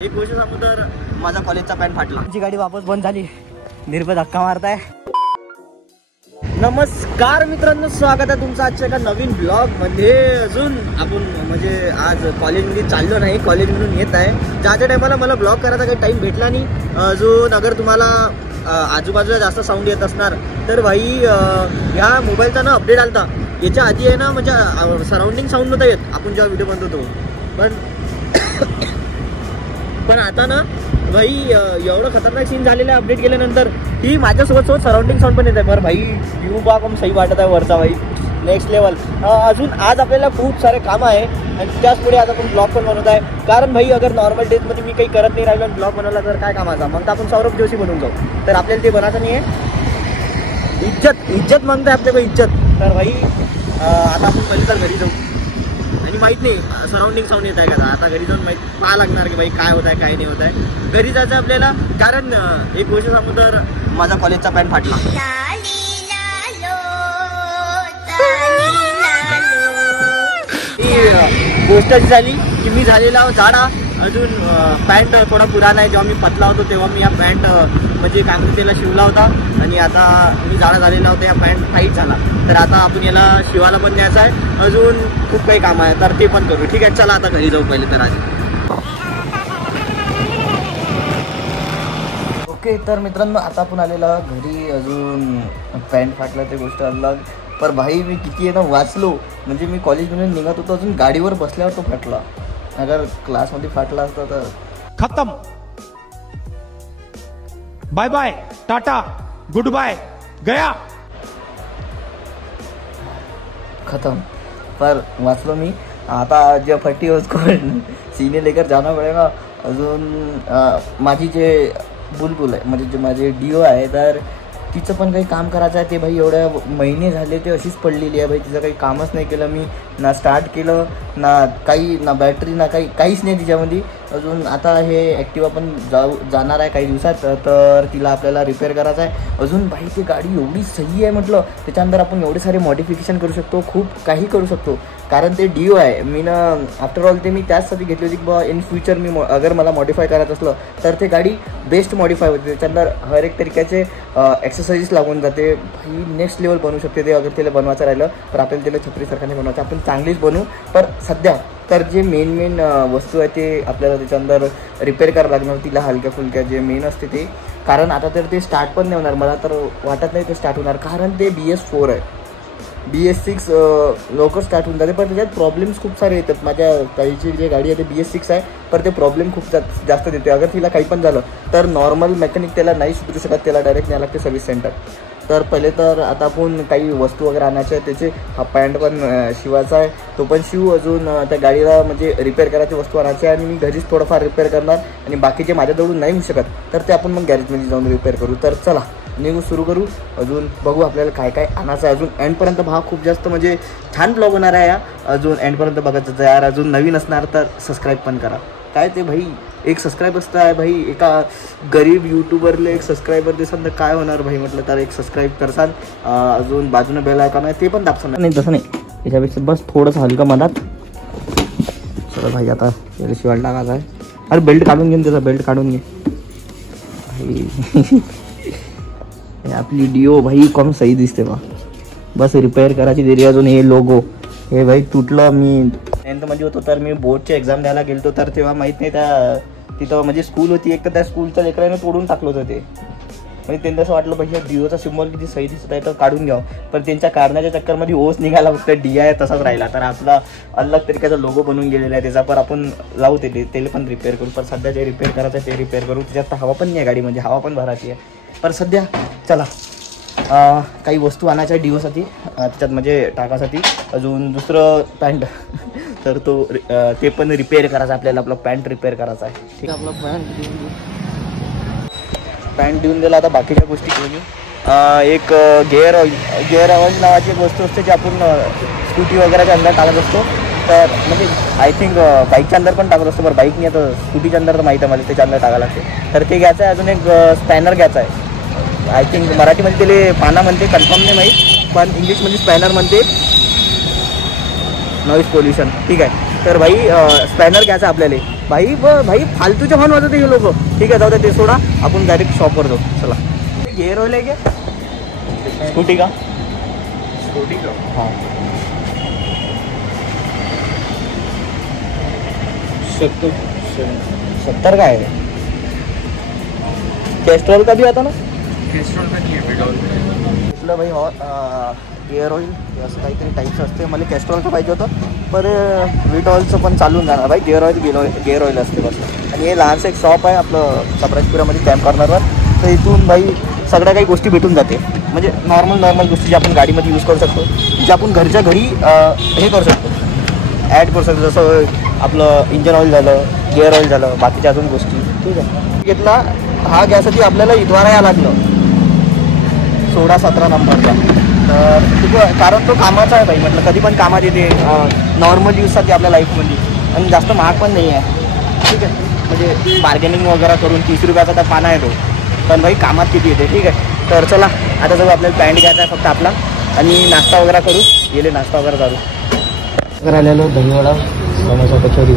एक गोष्ट सांगू तर माझा कॉलेजचा पॅन फाटला, जी गाडी वापस बंद झाली, निर्भय धक्का मारताय। नमस्कार मित्रांनो, स्वागत आहे तुमचं आजच्या एका नवीन ब्लॉग मध्ये। अजून आपण म्हणजे आज कॉलेजमध्ये चाललो नाही, कॉलेज म्हणून येत आहे। ज्याच्या टायमाला मला ब्लॉग करायचा काही टाइम भेटला नाही। अजून अगर तुम्हाला आजूबाजूला जास्त साऊंड येत असणार तर भाई या मोबाईलचा ना अपडेट आलता। याच्या आधी आहे ना म्हणजे सराउंडिंग साऊंड नव्हता येत आपण जेव्हा व्हिडिओ बनवतो, पण आता ना भाई एवढं खतरनाक सीन झालेलं आहे अपडेट केल्यानंतर की माझ्यासोबत सराउंडिंग साऊंड पण येत आहे। बरं भाई व्ह्यू बा कम सही वाटत आहे वरचा भाई, नेक्स्ट लेवल। अजून आज आपल्याला खूप सारे कामं आहे आणि त्याच पुढे आज आपण ब्लॉग पण बनवत आहे। कारण भाई अगर नॉर्मल डेजमध्ये मी काही करत नाही राहिलो आणि ब्लॉग बनवला तर काय कामाचा, मग तर आपण सौरभ जोशी बनवून जाऊ। तर आपल्याला ते बनायचं नाही आहे। इज्जत मागताय आपल्याकडे इज्जत। तर भाई आता आपण पहिले तर घरी जाऊ आणि माहीत नाही सराउंडिंग साऊंड येत आहे का। आता घरी जाऊन माहीत पाहा लागणार की भाई काय होत आहे काय नाही होत आहे। घरी जायचं आपल्याला, कारण एक गोष्ट सांगू तर माझा कॉलेजचा पॅन फाटला। गोष्ट अशी झाली की मी झालेला जाडा, अजून पॅन्ट थोडा पुराणा आहे। जेव्हा मी पतला होतो तेव्हा मी या पॅन्ट म्हणजे काय म्हणते त्याला शिवला होता आणि आता मी जाडा झालेला होता, या पॅन्ट टाईट झाला। तर आता आपण याला शिवायला पण द्यायचं आहे। अजून खूप काही काम आहे तर ते पण करू। ठीक आहे, चला आता घरी जाऊ पहिले तर आज। ओके तर मित्रांनो आता आपण आलेला घरी। अजून पॅन्ट फाटला ते गोष्ट अलग, पर भाई मी किती आहे ना वाचलो। म्हणजे मी कॉलेजमधून निघत होतो, अजून गाडीवर बसल्यावर तो फाटला। अगर क्लासमध्ये फाटला असता तर खत्म, bye bye tata good bye गया खत्म। पर वाचलो मी। आता जब फटी है उसको सीने लेकर जाना पड़ेगा। अजून माझी जे बुलबुल आहे म्हणजे जे माझे डिओ आहे तर तिचं पण काही काम करायचं आहे। ते भाई एवढ्या महिने झाले ते अशीच पडलेली आहे भाई, तिचं काही कामच नाही केलं मी, ना स्टार्ट केलं ना काही, ना बॅटरी ना काहीच नाही तिच्यामध्ये। अजून आता हे ॲक्टिवा पण जाणार आहे काही दिवसात, तर तिला आपल्याला रिपेअर करायचं आहे। अजून भाई ती गाडी एवढी सही आहे म्हटलं, त्याच्यानंतर आपण एवढे सारे मॉडिफिकेशन करू शकतो, खूप काही करू शकतो। कारण ते डिओ आहे, मी ना आफ्टर ऑल ते मी त्याचसाठी घेतली होती की बा इन फ्युचर मी अगर मला मॉडिफाय करायचं असलं तर ते गाडी बेस्ट मॉडिफाय होते। त्याच्यानंतर हर एक तरीक्याचे एक्सरसाइज लागून जाते भाई, नेक्स्ट लेवल बनवू शकते ते। अगर त्याला बनवायचं राहिलं तर आपल्याला त्याला छत्रीसारखा नाही बनवायचं, आपण चांगलीच बनवू। पर सध्या तर जे मेन वस्तू आहे ते आपल्याला त्याच्यानंतर रिपेअर करावं लागणार, तिला हलक्या फुलक्या जे मेन असते ते। कारण आता तर ते स्टार्ट पण नाही होणार, मला तर वाटत नाही ते स्टार्ट होणार, कारण ते BS4 आहे। BS6 लवकर स्टार्ट होऊन जाते, पण त्याच्यात प्रॉब्लेम्स खूप सारे येतात। माझ्या ताईची जी गाडी आहे ते BS6 आहे, पण ते प्रॉब्लेम खूप जास्त देते। अगर तिला काही पण झालं तर नॉर्मल मेकॅनिक त्याला नाही सुधरू शकत, त्याला डायरेक्ट न्यायला लागते सर्व्हिस सेंटर। तर पहिले तर आता आपण काही वस्तू वगैरे आणायचे आहे, त्याचे हा पॅन्ट पण शिवायचा आहे, तो पण शिवू। अजून त्या गाडीला म्हणजे रिपेअर करायची वस्तू आणायची आहे आणि मी घरीच थोडंफार रिपेअर करणार आणि बाकीचे माझ्याजवळून नाही होऊ शकत तर ते आपण मग गॅरेजमध्ये जाऊन रिपेअर करू। तर चला निघू, सुरू करू। अजून बघू आपल्याला काय काय आणायचं आहे। अजून एंडपर्यंत भाव खूप जास्त म्हणजे छान ब्लॉग होणार आहे या, अजून एंडपर्यंत बघायचं यार। अजून नवीन असणार तर सबस्क्राईब पण करा। काय ते भाई एक सबस्क्राईब असतं आहे भाई, एका गरीब यूट्यूबरला एक सबस्क्रायबर दिसन तर काय होणार भाई, म्हटलं तर एक सबस्क्राईब करसान। अजून बाजूने बेल आयकॉन आहे ते पण दाबसान नाही, तसं नाही, याच्यापेक्षा बस थोडंसं हलकं मनात। चला भाई आता याला शिवायला टाकायचं आहे। अरे बेल्ट काढून घेऊन, त्याचा बेल्ट काढून घे भाई। आपली डिओ भाई कम सही दिसते बा, बस रिपेअर करायची देरी। अजून हे लोगो हे भाई तुटलं। मी 10th होतो तर मी बोर्डची एक्झाम द्यायला गेलो, तर तेव्हा माहीत नाही त्या तिथं म्हणजे स्कूल होती एक, तर त्या स्कूलच्या लेकराने तोडून टाकलं होतं ते। म्हणजे त्यांना असं वाटलं भाई डिओचा सिम्बॉल किती सही दिसत आहे तर काढून घ्यावं, पण त्यांच्या काढण्याच्या चक्करमध्ये ओस निघाला, फक्त DI तसाच राहिला। तर आपला अलग तरीक्याचा लोगो बनवून गेलेला आहे त्याचा, पण आपण लावू त्याला पण रिपेअर करू। पण सध्या जे रिपेअर करायचं आहे ते रिपेअर करू। त्याच्यात हवा पण नाही आहे गाडी, म्हणजे हवा पण भरायची आहे। पण सध्या चला काही वस्तू आणायच्या आहे डिओसाठी, त्याच्यात म्हणजे टाकासाठी। अजून दुसरं पॅन्ट तर तो ते पण रिपेअर करायचं आपल्याला, आपला पॅन्ट रिपेअर करायचा आहे। ठीक आहे, आपला पॅन्ट देऊन दिला। आता बाकीच्या गोष्टी घेऊन एक गिअर ऑइल नावाची एक वस्तू असते जी आपण स्कूटी वगैरेच्या अंदर टाकत असतो। तर म्हणजे आय थिंक बाईकच्या अंदर पण टाकत असतो, बरं बाईक नाही आता स्कूटीच्या अंदर तर माहीत आहे मला, त्याच्या अंदर टाकायला लागते। तर ते घ्यायचं आहे। अजून एक स्पॅनर घ्यायचा आहे, आय थिंक मराठीमध्ये त्याला पाना म्हणते, कन्फर्म नाही माहीत, पण इंग्लिशमध्ये स्पॅनर म्हणते, नॉईज पोल्युशन। ठीक आहे, तर भाई स्पॅनर घ्यायचा आपल्याला। भाई फालतूचे हॉर्न वाजवते हे लोक. ठीक आहे, जाऊ द्या ते सोडा, आपण डायरेक्ट शॉपवर जाऊ. चला. गेअर ऑइल आहे का स्कूटी का? स्कूटी का? हां 70 का आहे. कॅस्ट्रॉल का भी आता ना? कॅस्ट्रॉल का नाही आहे, म्हटलं भाई गेअर ऑइल असं काहीतरी टाईपचं असते. मला कॅस्ट्रॉलचं पाहिजे होतं, पर वीट ऑइलचं पण चालून जाणार भाई. गेअर ऑइल असते बस. आणि हे लहानसं एक शॉप आहे आपलं सप्राजपुरामध्ये कॅम्प कॉर्नरवर. तर इथून भाई सगळ्या काही गोष्टी भेटून जाते. म्हणजे नॉर्मल गोष्टी ज्या आपण गाडीमध्ये यूज करू शकतो, जे आपण घरच्या घरी हे करू शकतो, ॲड करू शकतो. जसं आपलं इंजन ऑइल झालं, गेअर ऑइल झालं, बाकीच्या अजून गोष्टी. ठीक आहे, घेतला हा घ्यायसाठी आपल्याला इथवारा यायला लागलं 16-17 नंबरचा. तर कारण तो कामाचा आहे भाई. म्हटलं कधी पण कामात येते नॉर्मल यूजसाठी आपल्या लाईफमध्ये. आणि जास्त महाग पण नाही आहे. ठीक आहे, म्हणजे बार्गेनिंग वगैरे करून 30 रुपयाचा तर पाना आहे तो, पण भाई कामात किती येते. ठीक आहे, तर चला आता जाऊ. आपल्याला पॅन्ट घ्यायचा आहे फक्त आपला, आणि नाश्ता वगैरे करू. गेले नाश्ता वगैरे करू. आलेलो दहीवडा, समोसा, कचोरी.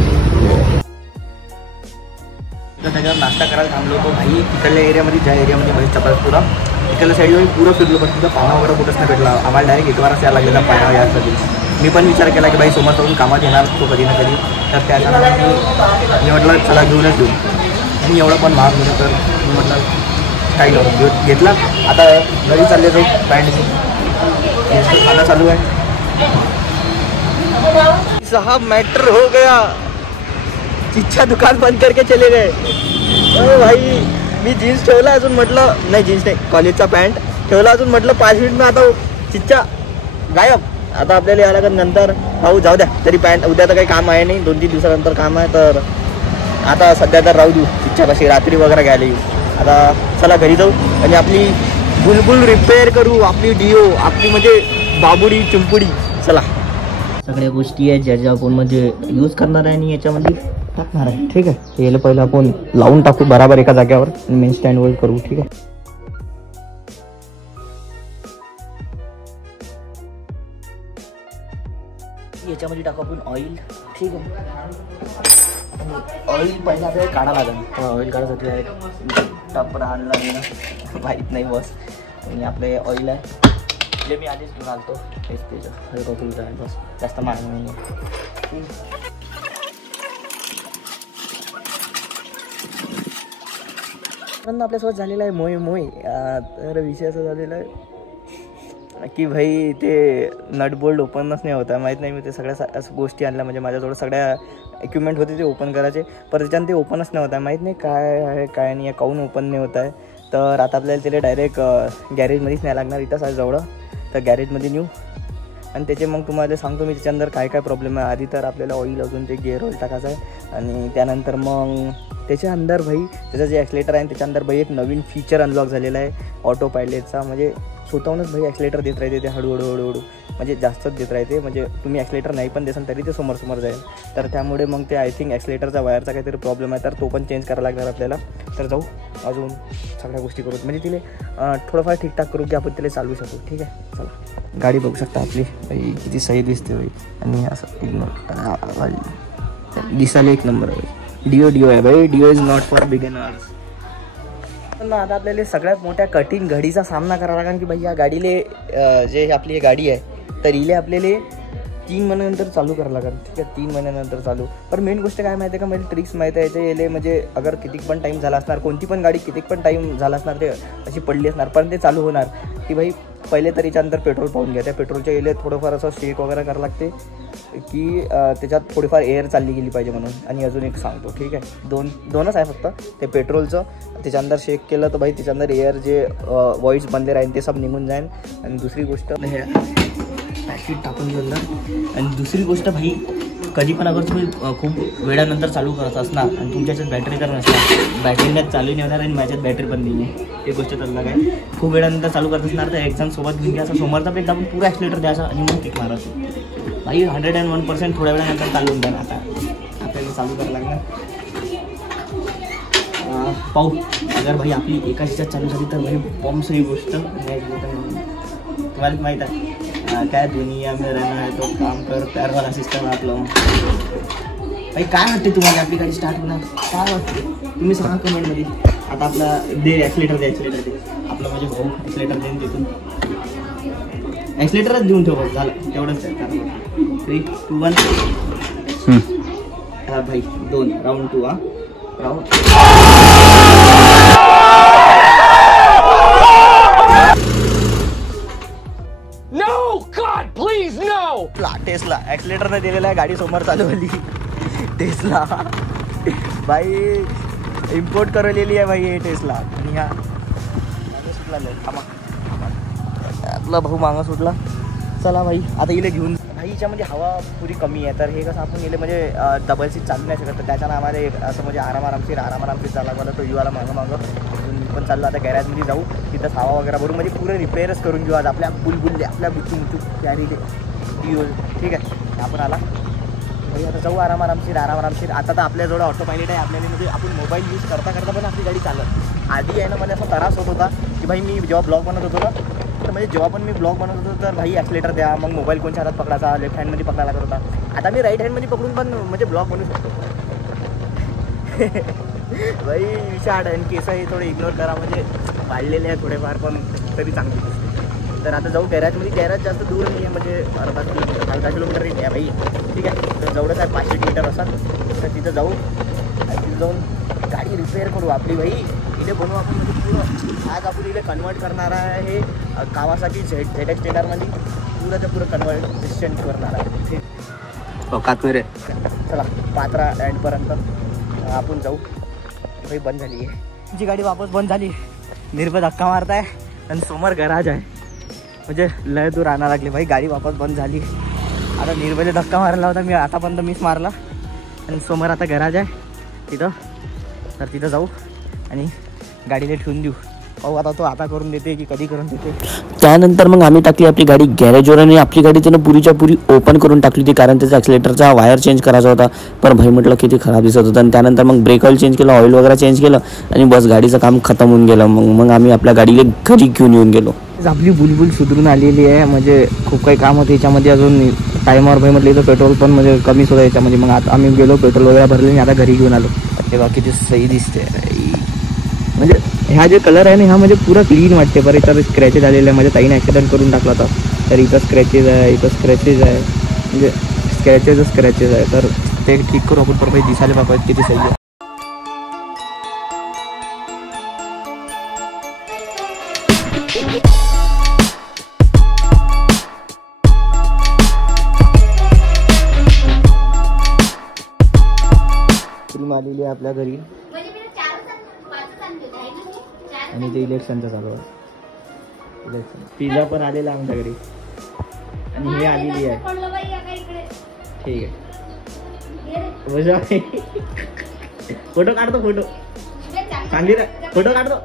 तर त्याच्यावर नाश्ता करायला थांबलो होतो भाई. तिकडल्या एरियामध्ये, ज्या एरियामध्ये भाई सप्राजपुरा, तिकडल्या साईडला मी पुरं फिरलो, पण तिथं पाना वगैरे कुठंच नाही भेटला. आम्हाला डायरेक्ट इथवाराच यायला लागलेला पाना यासाठी. मी पण विचार केला की भाई सोमवारपासून कामात येणार तो कधी ना कधी. तर त्याच्यानंतर मी म्हटलं चला घेऊनच देऊ. आणि एवढं पण महाग होतं, तर मी म्हटलं काही नव्हतं घेतला. आता घरी चालले जाऊ. पॅन्ट खाना चालू आहे. साहब मैटर हो गया, चिच्चा दुकान बंद करके चले गए. अरे भाई मी जीन्स ठेवला अजून, म्हटलं नाही जीन्स नाही, कॉलेजचा पॅन्ट ठेवला अजून, म्हटलं 5 मिनिट में आता चिच्चा गायब. आता आपल्याला यायला नंतर भाऊ जाऊ द्या. तरी पॅन्ट उद्या तर काही काम आहे नाही, 2-3 दिवसानंतर काम आहे. तर आता सध्या तर राहू देऊ चिच्चापाशी, रात्री वगैरे घ्यायला येऊ. आता चला घरी जाऊ आणि आपली बुलबुल रिपेअर करू. आपली डिओ, आपली म्हणजे बाबुडी चिंपुडी. चला, सगळ्या गोष्टी आहेत ज्या ज्या आपण म्हणजे यूज करणार आहे आणि याच्यामध्ये टाकणार आहे. ठीक आहे, याला पहिलं आपण लावून टाकू बराबर एका जाग्यावर आणि मेन स्टँडवर करू. ठीक आहे, याच्यामध्ये टाकू आपण ऑइल. ठीक आहे, ऑइल पहिला आपल्याला काढा लागेल. ऑइल काढायसाठी आहे टपर आणला नाही ना, माहीत नाही बस. आणि आपले ऑइल आहे जे मी आधीच घेऊन आणतो, तेच त्याचं फुलचं आहे बस, जास्त महाग नाही आहे. आपल्यासोबत झालेला आहे मोय. तर विषय असा झालेला आहे की भाई ते नट बोल्ट ओपनच नाही होता. माहीत नाही, मी ते सगळ्या गोष्टी आणल्या. म्हणजे माझ्याजवळ सगळ्या इक्विपमेंट होते ते ओपन करायचे, पण त्याच्यानं ते ओपनच नाही होत आहे. माहीत नाही काय आहे काय नाही आहे, काहून ओपन नाही होत आहे. तर आता आपल्याला त्याला डायरेक्ट गॅरेजमध्येच नाही लागणार, इथंच आहे जवळ. तर गॅरेजमध्ये नेऊ आणि त्याचे मग तुम्हाला सांगतो मी त्याच्या अंदर काय काय प्रॉब्लेम आहे. आधी तर आपल्याला ऑइल अजून ते गेअर ऑइल टाकायचं आहे, आणि त्यानंतर मग त्याच्या अंदर भाई त्याचं जे ॲक्सिलेटर आहे त्याच्या अंदर भाई एक नवीन फीचर अनलॉक झालेला आहे ऑटो पायलटचा. म्हणजे स्वतःहूनच भाई ॲक्सिलेटर देत राहते ते हळूहळू, म्हणजे जास्तच देत राहते. म्हणजे तुम्ही ॲक्सिलेटर नाही पण देसाल तरी ते समोर जाईल. तर त्यामुळे मग ते आय थिंक ॲक्सिलेटरचा वायरचा काहीतरी प्रॉब्लेम आहे, तर तो पण चेंज करायला लागणार आपल्याला. तर जाऊ अजून सगळ्या गोष्टी करू, म्हणजे तिला थोडंफार ठीकठाक करू की आपण तिला चालवू शकू. ठीक आहे, चला. गाडी बघू शकता आपली भाई किती सही दिसते भाई. आणि असं दिसायला एक नंबर आहे. डिओ आहे भाई. Deo is not for beginners. पण आता आपल्याला सगळ्यात मोठ्या कठीण घडीचा सामना करावा लागेल की भाई या गाडीले जे आपली गाडी आहे तर इले आपल्याला 3 महिन्यानंतर चालू करावं लागेल. ठीक आहे, 3 महिन्यानंतर चालू. पण मेन गोष्ट काय माहिती आहे का, म्हणजे ट्रिक्स माहीत आहे ते येले. म्हणजे अगर किती पण टाईम झाला असणार, कोणती पण गाडी किती पण टाईम झाला असणार, ते अशी पडली असणार, पण ते चालू होणार की भाई पहिले तरी त्यानंतर पेट्रोल पाहून घ्या. त्या पेट्रोलच्या येले थोडंफार असं शेक वगैरे करावं लागते की त्याच्यात थोडीफार एअर चालली गेली पाहिजे म्हणून. आणि अजून एक सांगतो, ठीक आहे, दोनच आहे फक्त ते पेट्रोलचं. त्याच्या अंदर शेक केलं तर भाई त्याच्या अंदर एअर जे वॉइस बनले राहील ते सब निघून जाईल. आणि दुसरी गोष्ट पॅकेट टाकून दिलं. आणि दुसरी गोष्ट भाई कधी पण अगर तुम्ही खूप वेळानंतर चालू करत असणार आणि तुमच्या याच्यात बॅटरी तर नसणार, बॅटरीने चालू नाही होणार आणि माझ्यात बॅटरी पण नाही आहे, ते गोष्ट तर अलग आहे. खूप वेळानंतर चालू करत असणार तर एक्झाम सोबत घेऊन घ्यायचा, समोरचा पेट टाकून पुरा ॲक्सिलेटर द्यायचा आणि मग किक मारायचं. भाई 101% थोड्या वेळानंतर चालून द्या. आता आपल्याला चालू करायला लागणार. पाहू अगर भाई आपली एका ह्याच्यात चालू झाली तर भाई बॉम्बच ही गोष्ट. तुम्हाला माहीत आहे काय दुनिया में रहना है तो काम कर प्यार वाला सिस्टम आपलं. भाई काय वाटते तुम्हाला आपली गाडी स्टार्ट होणार? काय वाटते तुम्ही सांगा कमेंटमध्ये. आता आपला दे ॲक्सिलेटर दे आपला माझे भाऊ ॲक्सिलेटर देऊन तिथून ॲक्सिलेटरच देऊन ठेव बस झालं तेवढंच आहे. 3, 2, 1 हा भाई 2 राऊंड 2 हा round. No, God, please, no. Tesla ॲक्सिलेटरने दिलेला आहे, गाडी समोर चालू झाली. टेस्ला भाई इम्पोर्ट करवलेली आहे भाई हे टेस्ला. आणि हा मागं सुटला थांबा आपला भाऊ मागं सुटला. चला भाई आता इले घेऊन भाई याच्यामध्ये हवा पुरी कमी आहे तर हे कसं आपण इले म्हणजे डबल सीट चालू नाही शकत तर त्याच्यानं आम्हाला असं म्हणजे आरामशीर झाला मला तो युवाला मागं पण चाललो आता गॅरेजमध्ये जाऊ तिथं हवा वगैरे भरून म्हणजे पुरे रिपेअरच करून घेऊ आज आपल्या बुलबुलले आपल्या बुचू कॅरीले ठीक आहे. आपण आला भाई आता जाऊ आरामशीर. आता तर आपल्याजवळ ऑटो पायलट आहे आपल्याला म्हणजे आपण मोबाईल यूज करता पण आपली गाडी चालत. आधी आहे ना मला असा त्रास होत होता की भाई मी जेव्हा ब्लॉग बनत होतो ना तर म्हणजे जेव्हा पण मी ब्लॉग बनवत होतो तर भाई ॲक्सिलेटर द्या मग मोबाईल कोणच्या हातात पकडायचा लेफ्ट हँडमध्ये पकडायला लागत होता. आता मी राईट हँडमध्ये पकडून पण म्हणजे ब्लॉग बनवू शकतो. भाई विषाड आणि केस हे थोडे इग्नोर करा म्हणजे वाढलेले आहे थोडेफार पण तरी चांगली दिसते. तर आता जाऊ गॅरेजमध्ये. गॅरेज जास्त दूर नाही आहे म्हणजे 15 किलोमीटर आहे भाई ठीक आहे. तर जवळच आहे 500 मीटर असतात तर तिथं जाऊ आणि तिथं जाऊन गाडी रिपेअर करू आपली भाई. इथे बनवू आपण म्हणजे पूर्ण आज आपण इथे कन्वर्ट करणार आहे कावासाकी ZX टेनरमध्ये पुरं कन्वर्टेशन करणार आहे. कातमेरे चला पात्रा एंडपर्यंत आपण जाऊ. भाई बंद झाली आहे जी गाडी वापस बंद झाली. निर्भय धक्का मारत आहे आणि समोर गराज आहे म्हणजे लय दूर आणायला लागली भाई. गाडी वापस बंद झाली. आता निर्भयला धक्का मारला होता मी आतापर्यंत मीच मारला आणि समोर आता गराज आहे तिथं तर तिथं जाऊ आणि गाडीला ठेवून देऊ. पाहू आता तो आता करून देते की कधी करून देते. त्यानंतर मग आम्ही टाकली आपली गाडी गॅरेजवर आणि आपली गाडी त्यानं पुरीच्या पुरी ओपन करून टाकली होती कारण त्याचा ॲक्सिलेटरचा वायर चेंज करायचा होता. पण भाई म्हटलं किती खराब दिसत होतं आणि त्यानंतर मग ब्रेक ऑइल चेंज केलं ऑइल वगैरे चेंज केलं आणि बस गाडीचं काम खतम होऊन गेलं. मग आम्ही आपल्या गाडीला घरी घेऊन येऊन गेलो. आपली बुलबुल सुधरून आलेली आहे म्हणजे खूप काही काम होतं याच्यामध्ये अजून टायमावर भाई म्हटलं इथं पेट्रोल पण म्हणजे कमीच होतं याच्यामध्ये. मग आता आम्ही गेलो पेट्रोल वगैरे भरले आणि आता घरी घेऊन आलो. तेव्हा किती सही दिसते म्हणजे ह्या जे कलर आहे ना ह्या म्हणजे पुरा क्लीन वाटते. बरं इथं स्क्रॅचेस आलेले आहे माझ्या ताईने ॲक्सिडेंट करून टाकला होता तर इथं स्क्रॅचेस आहे म्हणजे स्क्रॅचेस आहे तर ते ठीक करू आपण. पण भाई दिसायला बाबा किती सही आहे. आलेली आहे आपल्या घरी आणि ते इलेक्शनचं चालू आहे. पिझ्झा पण आलेला आमच्या घरी आणि हे आलेली आहे ठीक आहे. फोटो काढतो फोटो चांगली फोटो काढतो.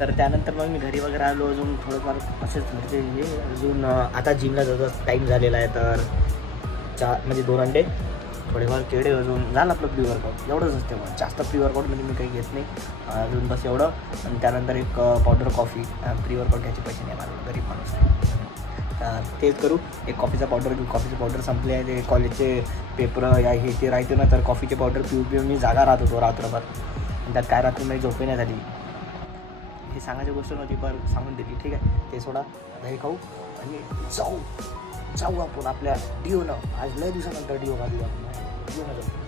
तर त्यानंतर मग मी घरी वगैरे आलो. अजून थोडंफार असेच म्हणजे हे अजून आता जिमला जायचा टाईम झालेला आहे तर म्हणजे 2 अंडे थोडेफार केळे अजून झालं आपलं प्री वर्कआउट एवढंच असते. मग जास्त प्री वर्कआउट म्हणजे मी काही घेत नाही अजून बस एवढं. आणि त्यानंतर एक पावडर कॉफी. प्री वर्कआउट घ्यायचे पैसे नाही मला गरीब माणूस आहे तेच करू. एक कॉफीचा पावडर घेऊ. कॉफीचे पावडर संपले आहे ते कॉलेजचे पेपर या हे ते राहते ना तर कॉफीचे पावडर पिऊन मी जागा राहत होतो रात्रभर. त्यात काय रात्री माझी झोपे नाही झाली. हे सांगायची गोष्ट नव्हती पण सांगून दिली ठीक आहे. ते सोडा दही खाऊ आणि जाऊ आपण आपल्या डिओनं. आज लय दिवसानंतर डिओ घालू आपण डिओनं जाऊ.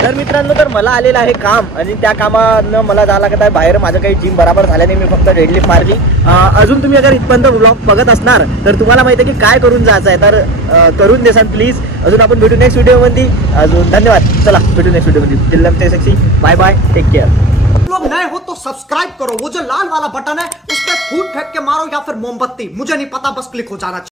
तर मित्रांनो तर मला आलेलं आहे काम आणि त्या कामानं मला जायला लागत आहे बाहेर. माझं काही जिम बरोबर झालं नाही. मी फक्त डेडलिफ्ट मारली. अजून तुम्ही अगर इथपर्यंत व्लॉग बघत असणार तर तुम्हाला माहिती आहे की काय करून जायचं आहे तर करून देसान प्लीज. अजून आपण भेटू नेक्स्ट व्हिडिओमध्ये. अजून धन्यवाद. चला भेटू नेक्स्ट व्हिडिओमध्ये. दिल्लम ते सेक्सी बाय बाय टेक केअर. लोग नए हो तो सब्सक्राइब करो. वो जो लाल वाला बटन है उस पर फूट फेंक के मारो या फिर मोमबत्ती मुझे नहीं पता बस क्लिक हो जाना चाहिए.